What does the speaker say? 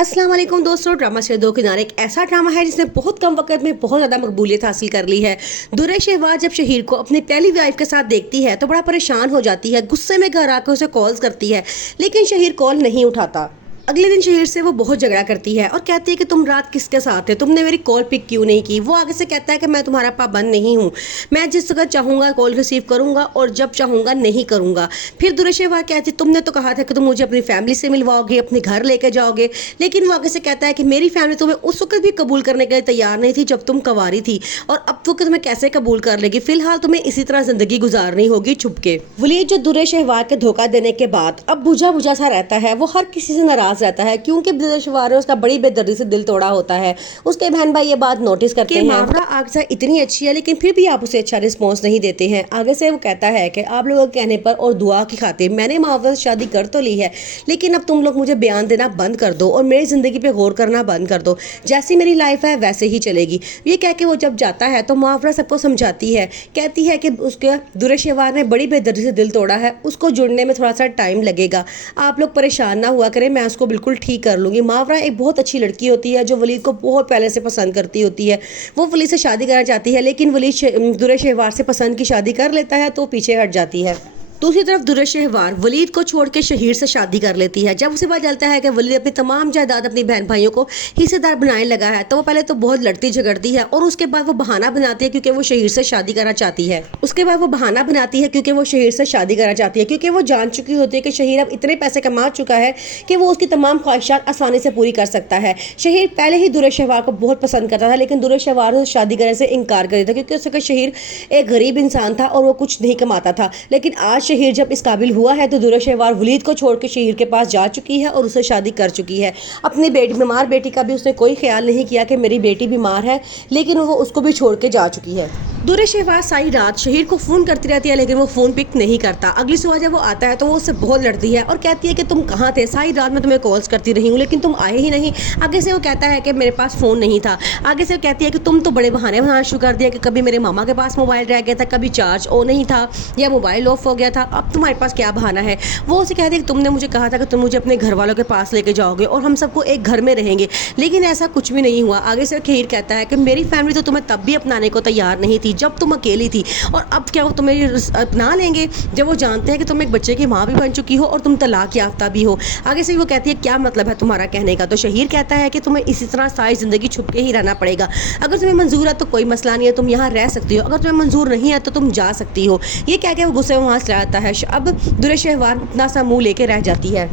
अस्सलाम वालेकुम दोस्तों, ड्रामा से दो किनारे एक ऐसा ड्रामा है जिसने बहुत कम वक्त में बहुत ज़्यादा मकबूलियत हासिल कर ली है। दुर्रे शहवार जब शहीर को अपनी पहली वाइफ के साथ देखती है तो बड़ा परेशान हो जाती है, गुस्से में घर आकर उसे कॉल्स करती है, लेकिन शहीर कॉल नहीं उठाता। अगले दिन शहीर से वो बहुत झगड़ा करती है और कहती है कि तुम रात किसके साथ थे, तुमने मेरी कॉल पिक क्यों नहीं की। वो आगे से कहता है कि मैं तुम्हारा पाबंद नहीं हूँ, मैं जिस वक्त चाहूँगा कॉल रिसीव करूँगा और जब चाहूँगा नहीं करूँगा। फिर दुर्रे शहवार कहती तुमने तो कहा था कि तुम मुझे अपनी फैमिली से मिलवाओगे, अपने घर लेके जाओगे, लेकिन वो आगे से कहता है कि मेरी फैमिली तुम्हें उस वक्त भी कबूल करने के लिए तैयार नहीं थी जब तुम कंवारी थी, और अब वो तुम्हें कैसे कबूल कर लेगी। फिलहाल तुम्हें इसी तरह जिंदगी गुजारनी होगी छुपके। वलीद जो दुर्रे शहवार के धोखा देने के बाद अब बुझा बुझा सा रहता है, वो हर किसी से नाराज रहता है क्योंकि दुर्रे शहवार ने उसका बड़ी बेदर्दी से दिल तोड़ा होता है। उसके बहन भाई ये बात नोटिस करते हैं। मावरा आगे से इतनी अच्छी है लेकिन फिर भी आप उसे अच्छा रिस्पॉन्स नहीं देते हैं। आगे से वो कहता है कि आप लोगों के कहने पर और दुआ की खातिर मैंने मावरा से शादी कर तो ली है, लेकिन अब तुम लोग मुझे बयान देना बंद कर दो और मेरी जिंदगी पे गौर करना बंद कर दो। जैसी मेरी लाइफ है वैसे ही चलेगी। ये कह के वो जब जाता है तो मावरा सबको समझाती है, कहती है कि उसके दुर्रे शहवार ने बड़ी बेदर्दी से दिल तोड़ा है, उसको जुड़ने में थोड़ा सा टाइम लगेगा, आप लोग परेशान ना हुआ करें, मैं उसको बिल्कुल ठीक कर लूँगी। मावरा एक बहुत अच्छी लड़की होती है जो वलीद को बहुत पहले से पसंद करती होती है। वो वलीद से शादी करना चाहती है, लेकिन वलीद दुर्रे शहवार से पसंद की शादी कर लेता है तो पीछे हट जाती है। दूसरी तरफ दुर्रे शहवार वलीद को छोड़ के शहीर से शादी कर लेती है। जब उसे पता चलता है कि वलीद अपनी तमाम जायदाद अपनी बहन भाइयों को हिस्सेदार बनाने लगा है तो वो पहले तो बहुत लड़ती झगड़ती है और उसके बाद वो बहाना बनाती है क्योंकि वो शहीर से शादी करना चाहती है। उसके बाद वो बहाना बनाती है क्योंकि वो शहीर से शादी करना चाहती है, क्योंकि वो जान चुकी होती है कि शहीर अब इतने पैसे कमा चुका है कि वो उसकी तमाम ख्वाहिशात आसानी से पूरी कर सकता है। शहीर पहले ही दुर्रे शहवार को बहुत पसंद करता था, लेकिन दुर्रे शहवार ने शादी करने से इनकार कर दिया था क्योंकि उसका शहीर एक गरीब इंसान था और वो कुछ नहीं कमाता था। लेकिन आज शहीर जब इस काबिल हुआ है तो दुर्रे शहवार वलीद को छोड़ के शहीर के पास जा चुकी है और उसे शादी कर चुकी है। अपनी बीमार बेटी का भी उसने कोई ख्याल नहीं किया कि मेरी बेटी बीमार है, लेकिन वो उसको भी छोड़ के जा चुकी है। दुर्रे शहवार सारी रात शहीर को फ़ोन करती रहती है लेकिन वो फ़ोन पिक नहीं करता। अगली सुबह जब वो आता है तो वो उससे बहुत लड़ती है और कहती है कि तुम कहाँ थे, सारी रात मैं तुम्हें कॉल्स करती रही हूँ लेकिन तुम आए ही नहीं। आगे से वो कहता है कि मेरे पास फ़ोन नहीं था। आगे से वो कहती है कि तुम तो बड़े बहाने बनाना शुरू कर दिया कि कभी मेरे मामा के पास मोबाइल रह गया था, कभी चार्ज ऑन नहीं था या मोबाइल ऑफ हो गया था, अब तुम्हारे पास क्या बहाना है। वो उसे कहती है कि तुमने मुझे कहा था कि तुम मुझे अपने घर वालों के पास लेके जाओगे और हम सबको एक घर में रहेंगे, लेकिन ऐसा कुछ भी नहीं हुआ। आगे से खीर कहता है कि मेरी फैमिली तो तुम्हें तब भी अपनाने को तैयार नहीं थी जब तुम अकेली थी, और अब क्या वो तुम्हें अपना लेंगे जब वो जानते हैं कि तुम एक बच्चे की माँ भी बन चुकी हो और तुम तलाक याफ्ता भी हो। आगे से वो कहती है क्या मतलब है तुम्हारा कहने का। तो शहीर कहता है कि तुम्हें इसी तरह सारी ज़िंदगी छुप के ही रहना पड़ेगा। अगर तुम्हें मंजूर है तो कोई मसला नहीं है, तुम यहाँ रह सकती हो, अगर तुम्हें मंजूर नहीं है तो तुम जा सकती हो। ये कह के वो गुस्से में वहाँ से आता है। अब दुर्रे शहवार अपना सा मुँह लेके रह जाती है।